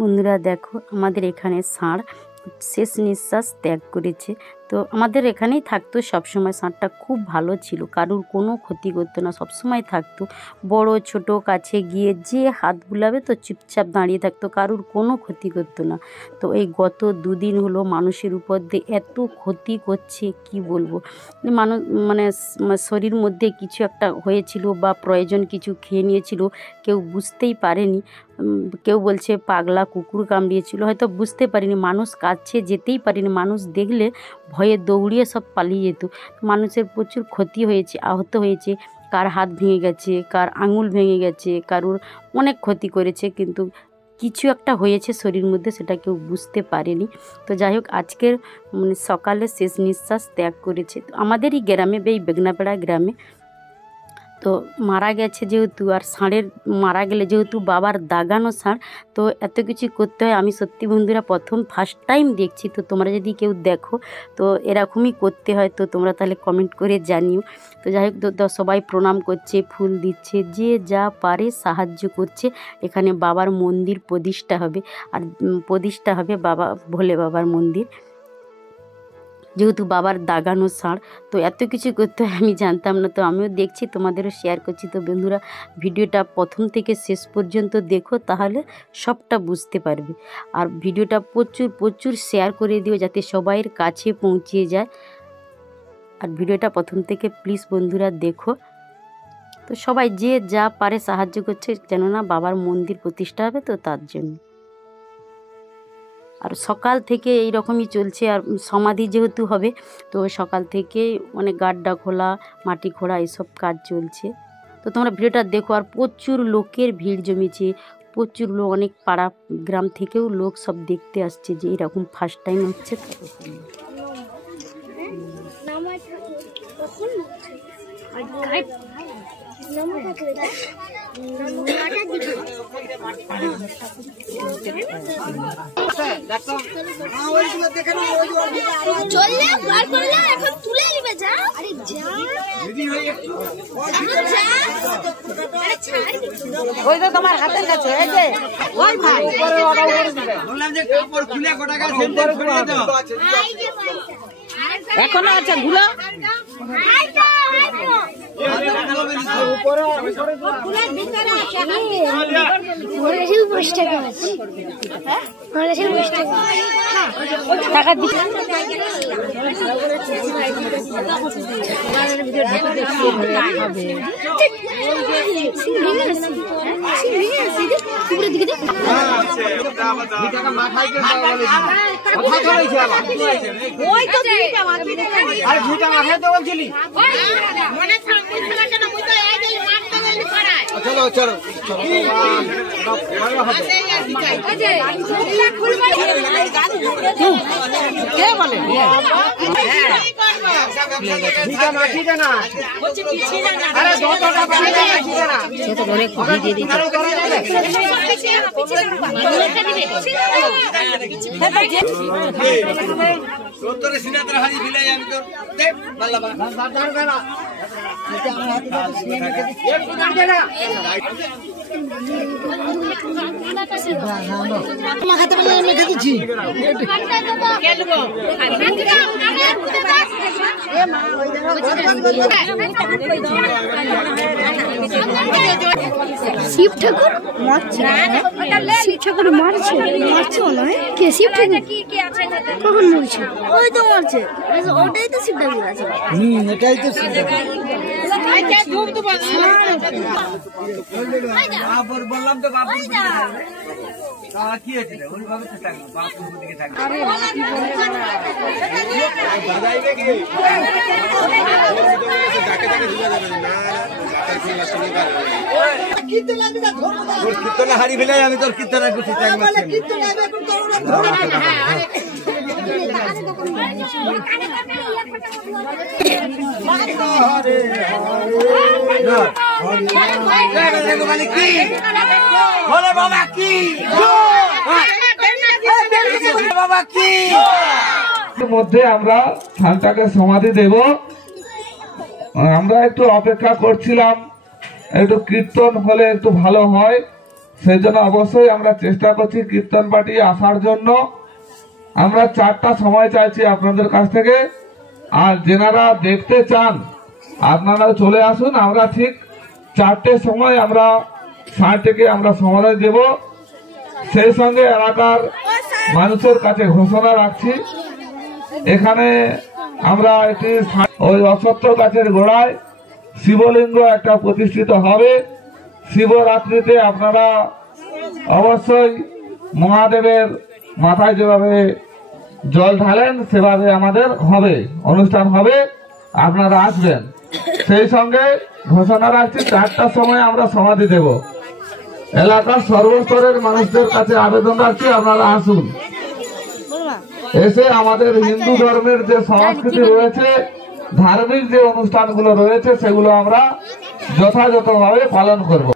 বন্ধুরা দেখো আমাদের এখানে ষাঁড় শেষ নিঃশ্বাস ত্যাগ করেছে। তো আমাদের এখানেই থাকতো সবসময়। ষাঁড়টা খুব ভালো ছিল, কারুর কোনো ক্ষতি করতো না, সবসময় থাকতো। বড় ছোট কাছে গিয়ে যে হাত বুলাবে তো চুপচাপ দাঁড়িয়ে থাকতো, কারুর কোনো ক্ষতি করতো না। তো এই গত দুদিন হলো মানুষের উপর দিয়ে এত ক্ষতি করছে কি বলবো। মানুষ শরীর মধ্যে কিছু একটা হয়েছিল বা প্রয়োজন কিছু খেয়ে নিয়েছিল, কেউ বুঝতেই পারেনি। কেউ বলছে পাগলা কুকুর কামড়িয়েছিল, হয়তো বুঝতে পারিনি। মানুষ কাছে যেতেই পারিনি, মানুষ দেখলে ভয়ে দৌড়িয়ে সব পালিয়ে যেত। মানুষের প্রচুর ক্ষতি হয়েছে, আহত হয়েছে, কার হাত ভেঙে গেছে, কার আঙুল ভেঙে গেছে, কারুর অনেক ক্ষতি করেছে, কিন্তু কিছু একটা হয়েছে শরীর মধ্যে, সেটা কেউ বুঝতে পারেনি। তো যাই হোক, আজকের সকালে শেষ নিঃশ্বাস ত্যাগ করেছে। তো আমাদেরই গ্রামে, এই বেগনাপাড়া গ্রামে। তো মারা গেছে যেহেতু, আর ষাঁড়ের মারা গেলে যেহেতু বাবার দাগানো ষাঁড়, তো এত কিছু করতে হয়। আমি সত্যি বন্ধুরা ফার্স্ট টাইম দেখছি। তো তোমরা যদি কেউ দেখো তো এরকমই করতে হয়, তো তোমরা তাহলে কমেন্ট করে জানিও। তো যাই হোক, তো সবাই প্রণাম করছে, ফুল দিচ্ছে, যে যা পারে সাহায্য করছে। এখানে বাবার মন্দির প্রতিষ্ঠা হবে, আর প্রতিষ্ঠা হবে বাবা ভোলে বাবার মন্দির, যেহেতু বাবার দাগানো ষাঁড়। তো এত কিছু করতে হয় আমি জানতাম না, তো আমিও দেখছি, তোমাদেরও শেয়ার করছি। তো বন্ধুরা ভিডিওটা প্রথম থেকে শেষ পর্যন্ত দেখো, তাহলে সবটা বুঝতে পারবে। আর ভিডিওটা প্রচুর প্রচুর শেয়ার করে দিও, যাতে সবাইয়ের কাছে পৌঁছে যায়। আর ভিডিওটা প্রথম থেকে প্লিজ বন্ধুরা দেখো। তো সবাই যে যা পারে সাহায্য করছে, যেন না বাবার মন্দির প্রতিষ্ঠা হবে, তো তার জন্য। আর সকাল থেকে এই রকমই চলছে। আর সমাধি যেহেতু হবে, তো সকাল থেকে অনেক গাড্ডা খোলা, মাটি খোঁড়া, এইসব কাজ চলছে। তো তোমরা ভিডিওটা দেখো। আর প্রচুর লোকের ভিড় জমেছে, প্রচুর লোক, অনেক পাড়া গ্রাম থেকেও লোক সব দেখতে আসছে, যে এরকম ফার্স্ট টাইম হচ্ছে। ওই তো তোমার হাতের কাছে, এই যে ওই ভাই বললাম যে কাপড় খুলে গোটাকা সেন্টার করে দাও। এখনো আছে গুলো টাকা দিতে চলো চলো কে বলে মাখাতে পারলে মেখে দিচ্ছি। শিব ঠাকুর মারছে, শিব ঠাকুর মারছে, মারছে নয় কে? শিব ঠাকুর কখন মারছে? ওই তো মারছে, ওটাই তো শিব ঠাকুর আছে। এটাই তো শিব ঠাকুর বললাম তো বাবু কি হয়েছিল ওইভাবে তো থাকলো, বাপুর দিকে থাকলো। তোর কীর্তন হারি ফেলে আমি তোর কীর্তন করছি। বাবা কি বাবা কি মধ্যে আমরা ধানটাকে সমাধি দেব। আমরা একটু অপেক্ষা করছিলাম, একটু কীর্তন হলে একটু ভালো হয়। সেই জন্য অবশ্যই আমরা চেষ্টা করছি কীর্তন পার্টি আসার জন্য। আমরা 4টা সময় চাইছি আপনাদের কাছ থেকে, আর যেনারা দেখতে চান আপনারা চলে আসুন। আমরা ঠিক 4টের সময় আমরা ষাঁড়টিকে আমরা সময় দেব। সেই সঙ্গে এলাকার মানুষের কাছে ঘোষণা রাখছি, এখানে আমরা একটি ওই অশ্বত্থ গাছের গোড়ায় শিবলিঙ্গ একটা প্রতিষ্ঠিত হবে। শিবরাত্রিতে আপনারা অবশ্যই মহাদেবের মাথায় যেভাবে জল ঢালেন সেভাবে আমাদের হবে, অনুষ্ঠান হবে, আপনারা আসবেন। সেই সঙ্গে ঘোষণা রাখছি 4টার সময় আমরা সমাধি দেব। এলাকার সর্বস্তরের মানুষদের কাছে আবেদন রাখছি আপনারা আসুন, এসে আমাদের হিন্দু ধর্মের যে সংস্কৃতি রয়েছে, ধার্মিক যে অনুষ্ঠানগুলো রয়েছে সেগুলো আমরা যথাযথভাবে পালন করব।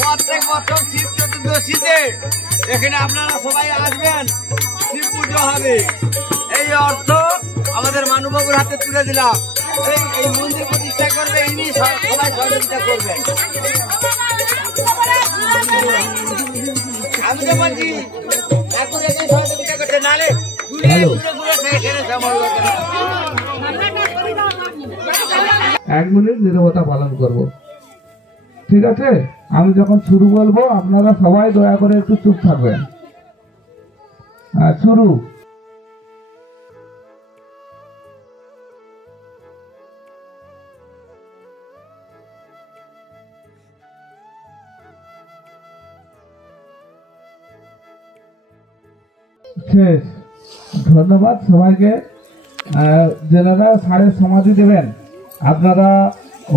প্রত্যেক বছর শিব চতুর্দশীতে এখানে আপনারা সবাই আসবেন, শিব পুজো হবে। এই অর্থ আমাদের মানুবাবুর হাতে তুলে দিলাম। এই মন্দির প্রতিষ্ঠা করবে, ইনি সবাই সহযোগিতা করবেন। আমি তো বলছি এখন এখানে সহযোগিতা করতে, নালে দূরে সেখানে 1 মিনিট নীরবতা পালন করব, ঠিক আছে? আমি যখন শুরু বলবো আপনারা সবাই দয়া করে একটু চুপ থাকবেন। শুরু। শেষ। ধন্যবাদ সবাইকে। যারা ষাঁড়ের সমাধি দেবেন আপনারা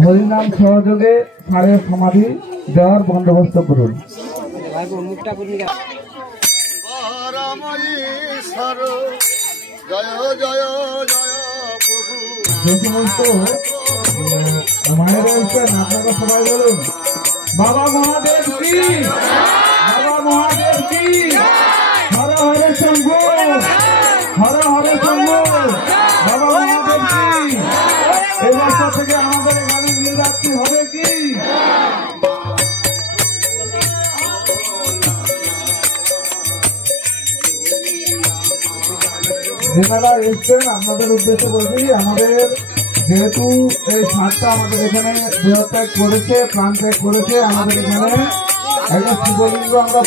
হরিনাম সহযোগে ষাঁড়ের সমাধি দেওয়ার বন্দোবস্ত করুন। যে সমস্ত মায়ের রয়েছেন আপনারা সবাই বলুন, বাবা মহাদেব কি, বাবা মহাদেব কি, হর হরে শম্ভু, হর হরে শম্ভু, বাবা মহাদেব কি। এই রাস্তা থেকে আমাদের গাড়ি নীলরাত্রি হবে কি? যেনারা এসছেন আপনাদের উদ্দেশ্যে বলছি, আমাদের যেহেতু এই ষাঁড়টা আমাদের এখানে দেহত্যাগ করেছে, প্রাণ ত্যাগ করেছে, আমাদের এখানে একটা শিবলিঙ্গ আমরা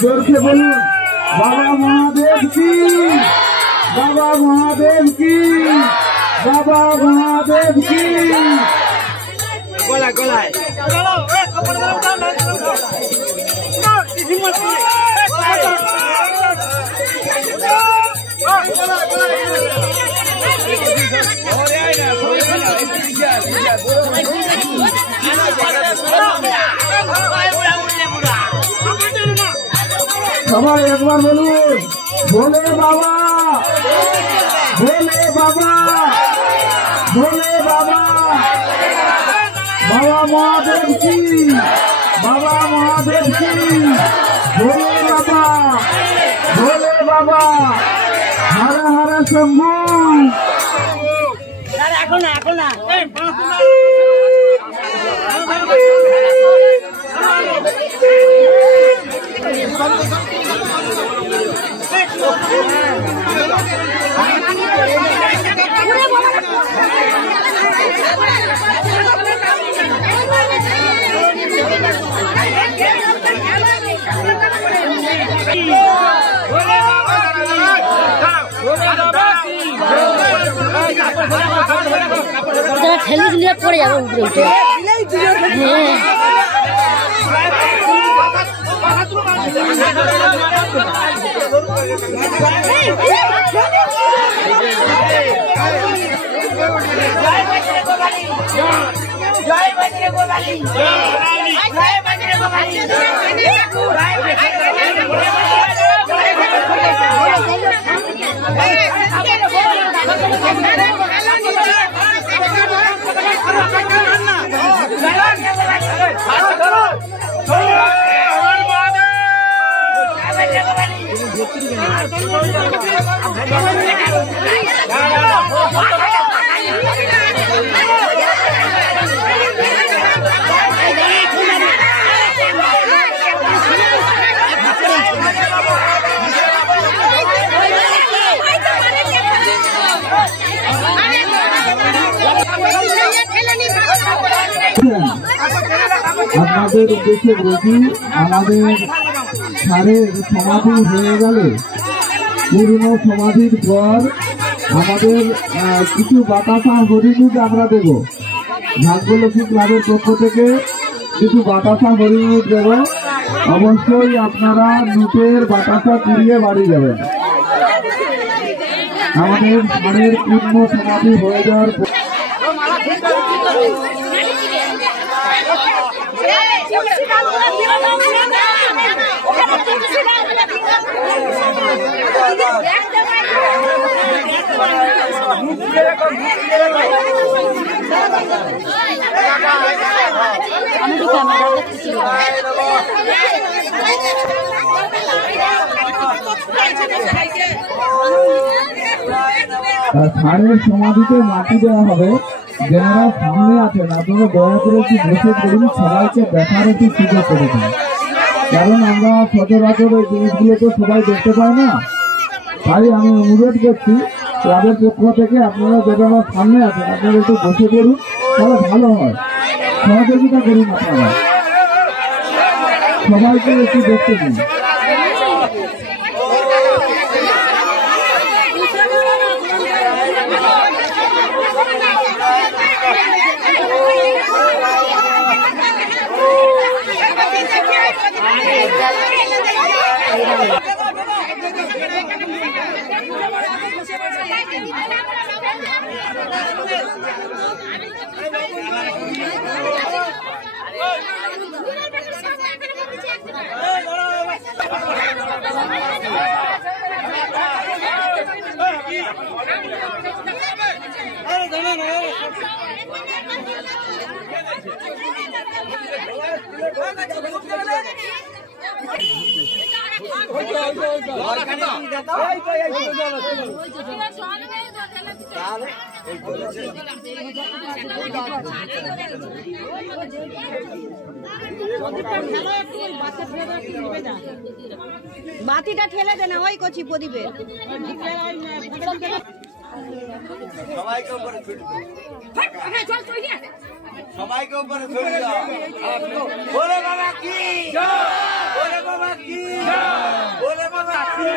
জোর से बोलूं, बाबा महादेव की, बाबा महादेव की, बाबा महादेव की। गोला गोला সবাই একবার বলুন ভোলে বাবা, ভোলে বাবা, ভোলে বাবা, বাবা মহাদেব কি, বাবা মহাদেব কি, ভোলে বাবা, ভোলে বাবা, হরে হরে শম্ভু। এখন না এখন না ঠেলে দিলে পড়ে যাবে উপরে উঠে। জয় বজরঙ্গ বলী, জয় বজরঙ্গ বলী, আপনাদের উদ্দেশ্যে বলছি, আমাদের সারের সমাধি হয়ে গেলে পুরনো সমাধির পর আমাদের কিছু বাতাসা হরিণুট আমরা দেব। ভাগ্যলক্ষ্মী ক্লাবের পক্ষ থেকে কিছু বাতাসা হরিণুট দেব। অবশ্যই আপনারা নুটের বাতাসা কুড়িয়ে বাড়ি যাবেন। আমাদের সারের পূর্ণ সমাধি হয়ে যাওয়ার পর সারের সমাধিতে মাটি দেওয়া হবে। যারা সামনে আছেন আপনারা দয়া করে একটু বসে পড়ুন, সবাইকে দেখার একটু সুযোগ করে দিন। কারণ আমরা সচরাচর এই জিনিসগুলো তো সবাই দেখতে পাই না। তাই আমি অনুরোধ করছি ক্লাবের পক্ষ থেকে আপনারা যারা আমার সামনে আছেন আপনারা একটু বসে পড়ুন, তাহলে ভালো হয়। সহযোগিতা করুন, আপনারা সবাইকে একটু দেখতে দিন। বাতিটা ঠেলে দে না, ওই কচি প্রদীপে। সবাইকে উপরে ছুটে সবাইকে উপরে ছুটে দাও। বলে বাবা কি বলে বাবা কি বলে বাবা কি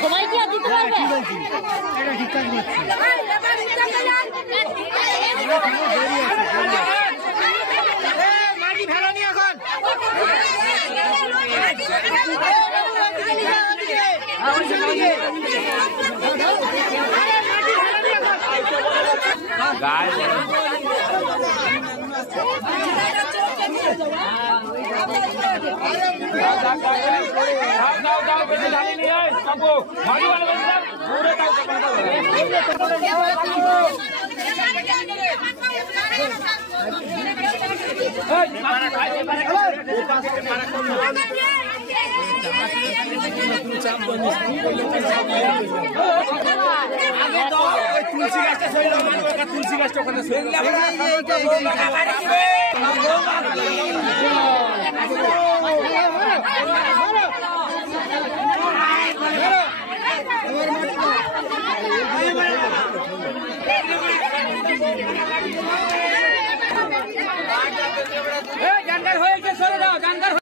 সবাই কি দিতে পারবে? মাটি ফেলানি এখন তুলসী গাছটা সরিয়ে দাও, তুলসী গাছটা ওখানে সরিয়ে দাও। জানদার হয়েছে, সরে দাও জানদার।